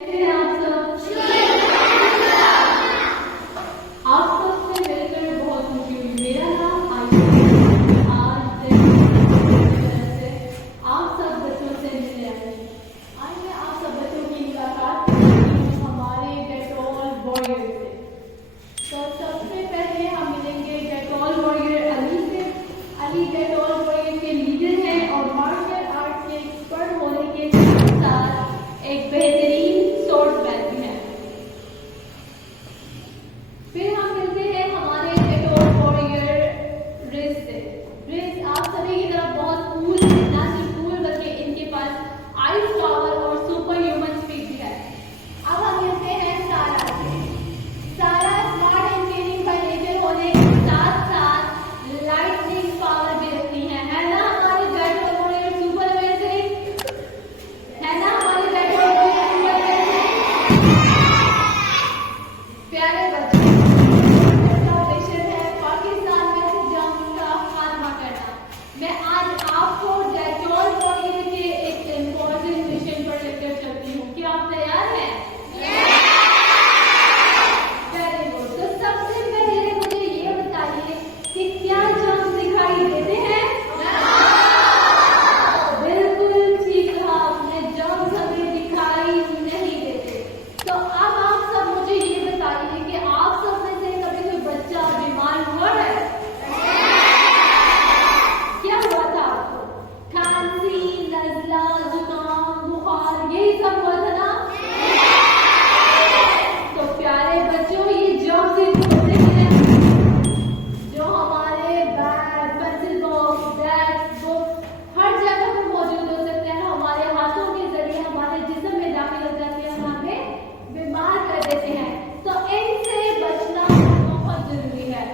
कैसे हैं आप सब? आप सबसे मिलकर बहुत खुशी हुई। मेरा नाम आयुष है। आज से आप सब बच्चों से मिलने आए हैं। आज मैं आप सब बच्चों की मुलाकात हमारे डेटॉल वॉरियर से। तो सबसे पहले हम मिलेंगे डेटॉल वॉरियर अली से। अली डेटॉल वॉरियर के लीडर हैं और मार्शल आर्ट के एक्सपर्ट होने के साथ एक बेहतरीन स्वॉर्ड्समैन भी हैं। फिर हम मिलते हैं हमारे डेटॉल वॉरियर रिज से। रिज आप सभी की तरफ बहुत कूल, ना सिर्फ कूल बल्कि इनके पास आइस पावर और सुपर ह्यूमन स्पीड भी है। अब हम मिलते हैं सारा से। सारा स्मार्ट इंजीनियरिंग का लेकर होने के साथ साथ लाइटनिंग पावर भी रखती है ना हमारे डेटॉल वॉरियर सुपर अमेजिंग, है ना हमारे डेटॉल वॉरियर सुपर अमेजिंग। प्यारे बच्चों, मेरा मिशन है पाकिस्तान में जंग का खात्मा करना। मैं आज आपको डेटॉल वॉरियर के एक इम्पोर्टेंट मिशन पर लेकर चलती हूँ। क्या आप तैयार हैं? Very good. तो सबसे पहले मुझे ये बताइए कि क्या जंग दिखाई देते हैं? बिल्कुल ठीक कहा आपने, जंग हमें दिखाई नहीं देते। तो अब आप सब मुझे ये बताइए कि आप सब में से कभी कोई बच्चा बीमार हुआ है? क्या हुआ था आपको? खांसी, नजला, जुकाम, बुखार, यही सब हुआ था ना? तो प्यारे बच्चों, ये जर्म सिर्फ होते हैं जो हमारे bag, pencil box, desk, book हर जगह पर मौजूद हो सकते हैं। हमारे हाथों के जरिए हमारे जिस्म में दाखिल हो जाते हैं, हमें बीमार कर देते हैं। तो इनसे बचना बहुत जरूरी है।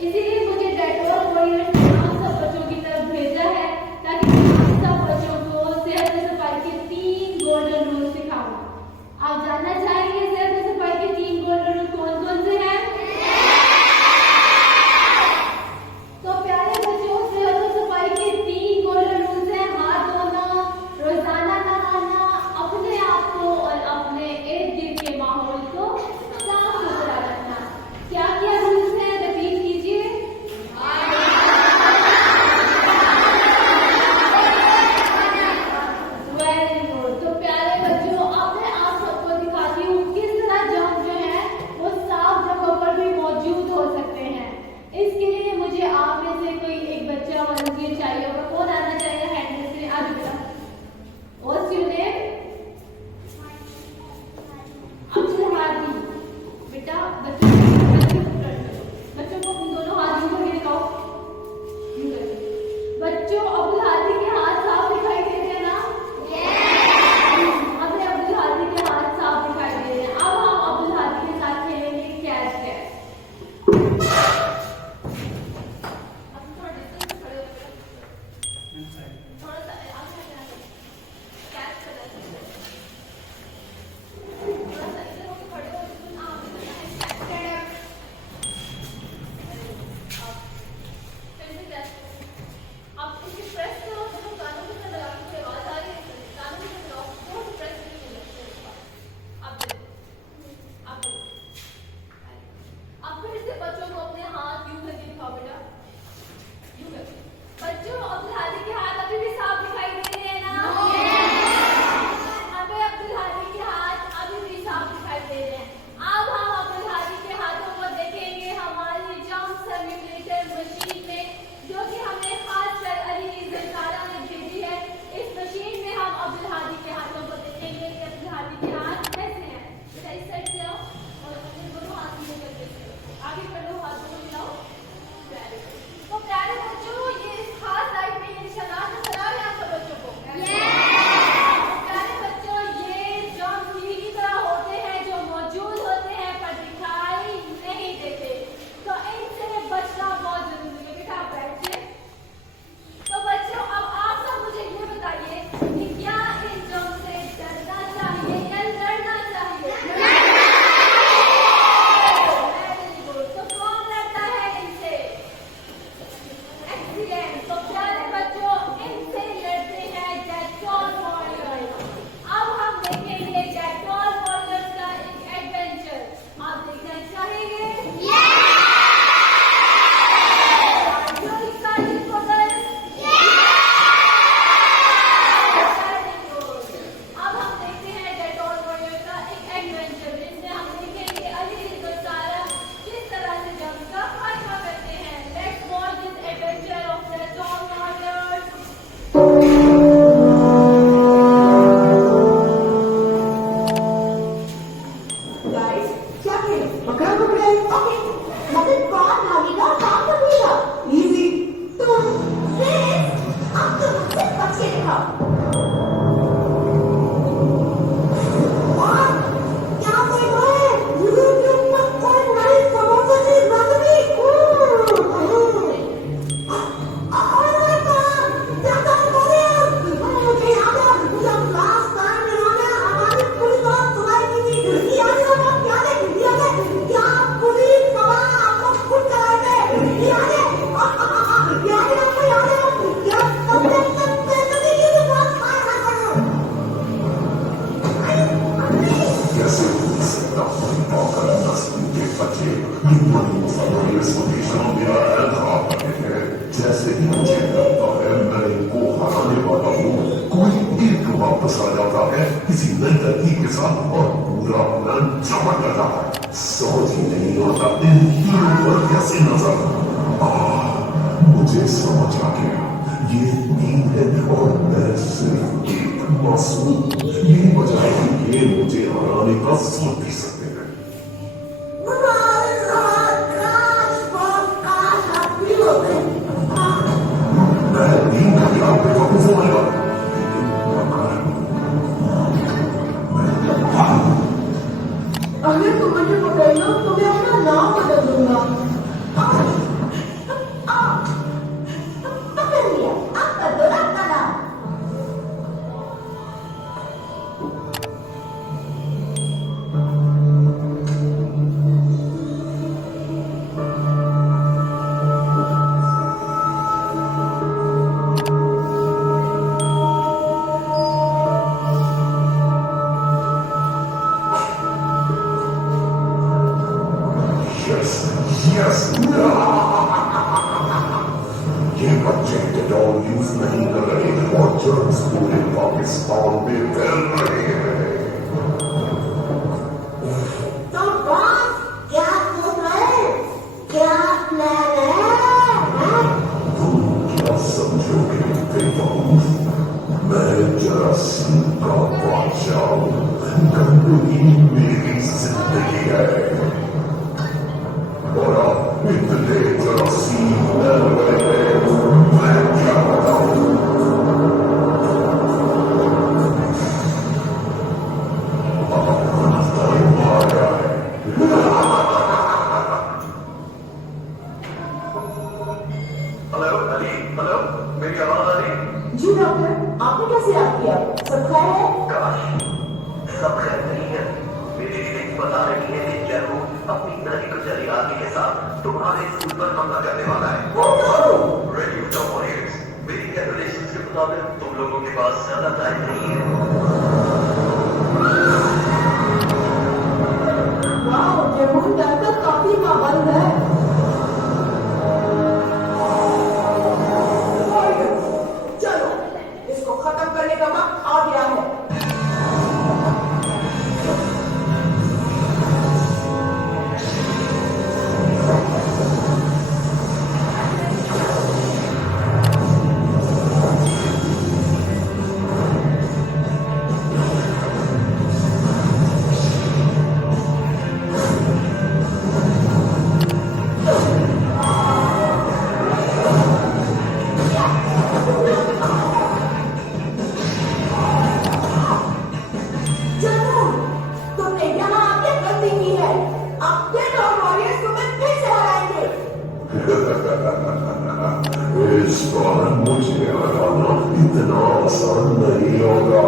इसीलिए मुझे डेटॉल वॉरियर ने आप सब बच्चों की तरफ भेजा है ताकि आप सब बच्चों को सेहत और सफाई के 3 गोल्डन रूल सिखाऊं। आप जानना चाहेंगे सेहत और सफाई के 3 गोल्डन रूल कौन कौन से हैं? तो प्यारे बच्चों, सेहत और सफाई के 3 गोल्डन रूल्स हैं। हाथ धोना, रोजाना नहाना, अपने आप को और अपने इर्द गिर्द के माहौल को साफ सुथरा रखना। क्या क्या रूल्स हैं? रिपीट कीजिए। Very good. तो प्यारे बच्चों, अब मैं आप सबको दिखाती हूँ किस तरह जर्म जो है वो साफ जगहों पर भी मौजूद हो सकते हैं। इसके लिए मुझे आप में से कोई एक बच्चा वॉलंटियर चाहिए होगा। कौन आना चाहेगा? हैंड से आज बेटा। What's your name? Abdul Hadi. बेटा बच्चों को उन दोनों हाथ यूं करके दिखाओ। यूं करके। बच्चों, अब्दुल हादी के हाथ साफ दिखाई दे रहे हैं ना? हमें अब्दुल हादी के हाथ साफ दिखाई दे रहे हैं। अब हम अब्दुल हादी के साथ खेलेंगे कैच कैच। अब थोड़ा डिस्टेंस से खड़े हो बेटा। थोड़ा सा आगे कैच करना चाहिए। थोड़ा सा इधर होकर खड़े हो, बिल्कुल आप कैच जाता है किसी नई तरकीब के साथ और पूरा प्लान चौपट कर जाता है। समझ ही नहीं आता इन हीरो पर कैसे नजर। मुझे समझ आ गया, ये नींद है और मैं सिर्फ एक मासूम। यही वजह है कि ये मुझे हराने का सोच भी सकते हैं। मैं नींद का ध्यान देखा कुछ होगा, अगर तुम मुझे पकड़ लो तो मैं अपना नाम बदल दूंगा। पकड़ लिया, अब कर दो अपना नाम। Yes, yes. ये बच्चे डेटॉल यूज नहीं कर रहे और जर्म्स पूरे पाकिस्तान में फैल रहे हैं। तो बॉस, क्या सोच रहे हैं? क्या प्लान है? तुम क्या समझोगे बेवकूफ? मैं जरासीम का बादशाह हूँ। गंदगी मेरी जिंदगी है और आप इतने जरासीम डर रहे हैं, मैं क्या बताऊं? टाइम आ गया है। हेलो अली, हेलो, मेरी आवाज आ रही? जी डॉक्टर, आपने कैसे याद किया? सब खैर है? काश सब खैर नहीं है। मेरी फीलिंग्स बता रही है कि जैको अपनी नई कुचली आदमी के साथ तुम्हारे स्कूल पर हमला करने वाला है। Oh no! Ready to warriors, मेरी कैलकुलेशंस के मुताबिक तुम लोगों के पास ज्यादा टाइम नहीं है। वाह, जमुन डॉक्टर काफी पाबंद है। चलो, इसको खत्म करने का वक्त आ गया है। जरूर, तुमने यहाँ आके गलती की है। अब डेड और वॉरियर्स तुम्हें फिर से हराएंगे। इस बार मुझे हराना इतना आसान नहीं होगा।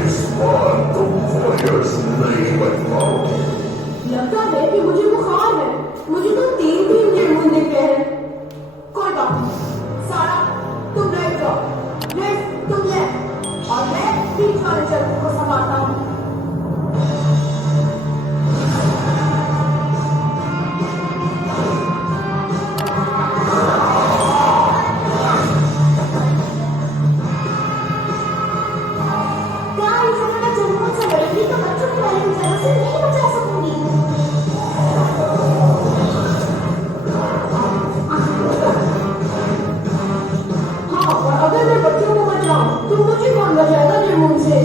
इस बार तुम वॉरियर्स नहीं बन पाओगे। लगता है कि मुझे बुखार है। मुझे तो 3 निर्मूल दिखे हैं। कोई बात नहीं। सारा, तुम राइट जाओ। रेस, तुम लेफ्ट। और मैं बीच वाले चक्र को संभालता हूँ। गाइस, अगर मैं जमुन से लड़ूंगी तो बच्चों को वाले की तरह से नहीं बचा सकूंगी। हाँ, और अगर मैं बच्चों को बचाऊं तो मुझे कौन बचाएगा जमुन से?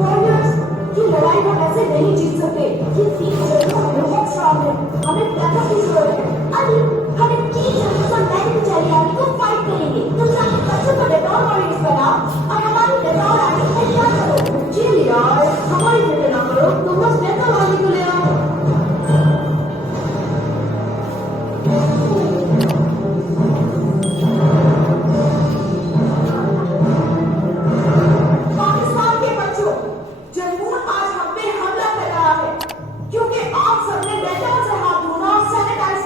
वॉरियर्स, ये लड़ाई हम ऐसे नहीं जीत सकते। ये 3 जरूर बहुत स्ट्रांग है। हमें बैकअप की जरूरत है। अली, हम इन 3 जनों से नई कुचली आर्मी को फाइट करेंगे। तुम जाके बच्चों को डेटॉल वॉरियर्स बनाओ और हमारी डेटॉल आर्मी तैयार करो। जी यार, हमारी फिक्र ना करो, तुम बस डेटॉल आर्मी को ले आओ। पाकिस्तान के बच्चों, जम्मू आज हम पे हमला कर रहा है क्योंकि आप सबने डेटॉल से हाथ धोना और सैनिटाइज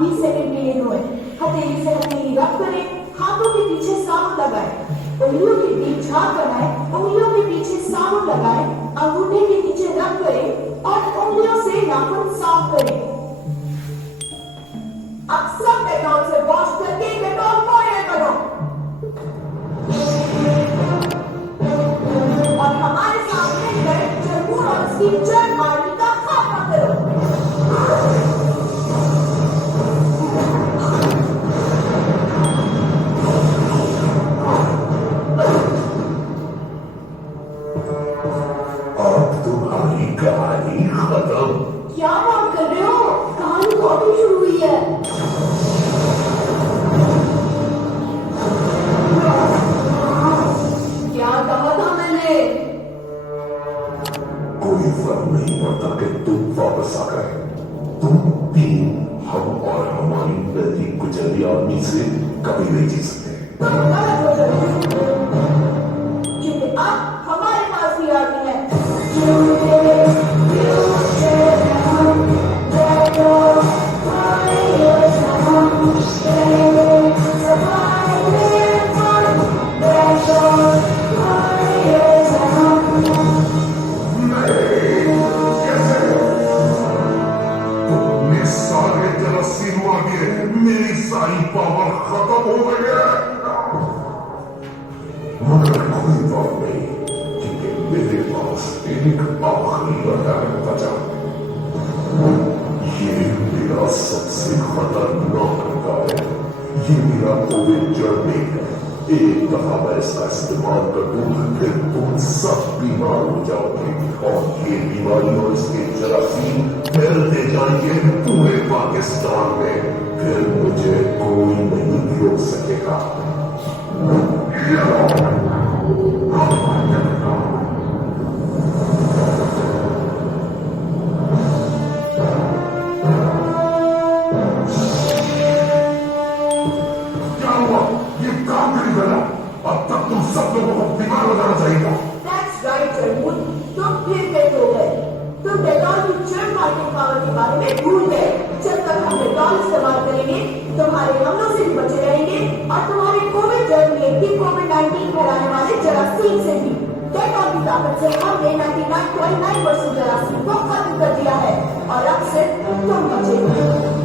20 सेकंड के लिए धोएं। हथेली से हथेली रब करें, हाथों के पीछे साबुन लगाएं, उंगलियों के बीच झाग बनाएं, उंगलियों के पीछे साबुन लगाएं, अंगूठे के नीचे रब करें और उंगलियों से नाखून साफ करें। अब सब डेटॉल से वॉश करके डेटॉल बॉयल करो और हमारे सामने दर्द, जरूर और उसकी जड़ मारने का खात्मा करो। अब तुम्हारी कहानी खत्म। क्या बात कर रहे हो? कहानी तो अभी शुरू हुई है। क्या कहा था मैंने? कोई फर्क नहीं पड़ता कि तुम वापस आ गए। तुम तीन हम और हमारी नदी गुजरी आदमी से कभी नहीं जी सकते। तुम गलत हो रहे हो, क्योंकि अब हमारे पास भी आदमी है। तुमने सारे जरासीम आगे मेरी सारी पावर खत्म हो गई है। मगर कोई बात नहीं, क्योंकि मेरे पास एक आखिरी अटैक बचा। ये मेरा सबसे खतरनाक अटैक है। ये मेरा कोविड जर्नी है। एक दफा मैं इसका इस्तेमाल कर दूं, फिर तुम सब बीमार हो जाओगे और ये बीमारी और इसके जरासीम फैलते जाएंगे पूरे पाकिस्तान में। फिर मुझे कोई नहीं रोक सकेगा। क्या हुआ? ये काम नहीं कर रहा। अब तक तुम सब लोगों को बीमार हो जाना चाहिए। That's right, जरूर। तुम फिर फेल हो गए। तुम डेटॉल की जड़ मारने पावर के बारे में भूल गए। जब तक हम डेटॉल इस्तेमाल करेंगे, तुम्हारे हमलों से भी बचे रहेंगे और तुम्हारे कोविड जर्नी की कोविड-19 फैलाने वाले जरासीम से भी। डेटॉल की ताकत से हमने 99.9% जरासीम को खत्म कर दिया है और अब सिर्फ तुम बचे हो।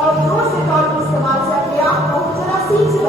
और रोज डेटॉल के इस्तेमाल से अपने आप को जरासीम से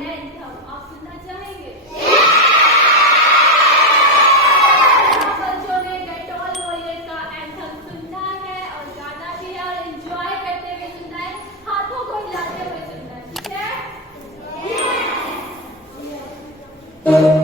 एंथम आप सुनना चाहेंगे? बच्चों ने गेट ऑल वॉरियर का एंथम सुनना है और गाना भी है और एंजॉय करते हुए सुनना है, हाथों को हिलाते हुए सुनना है, ठीक है?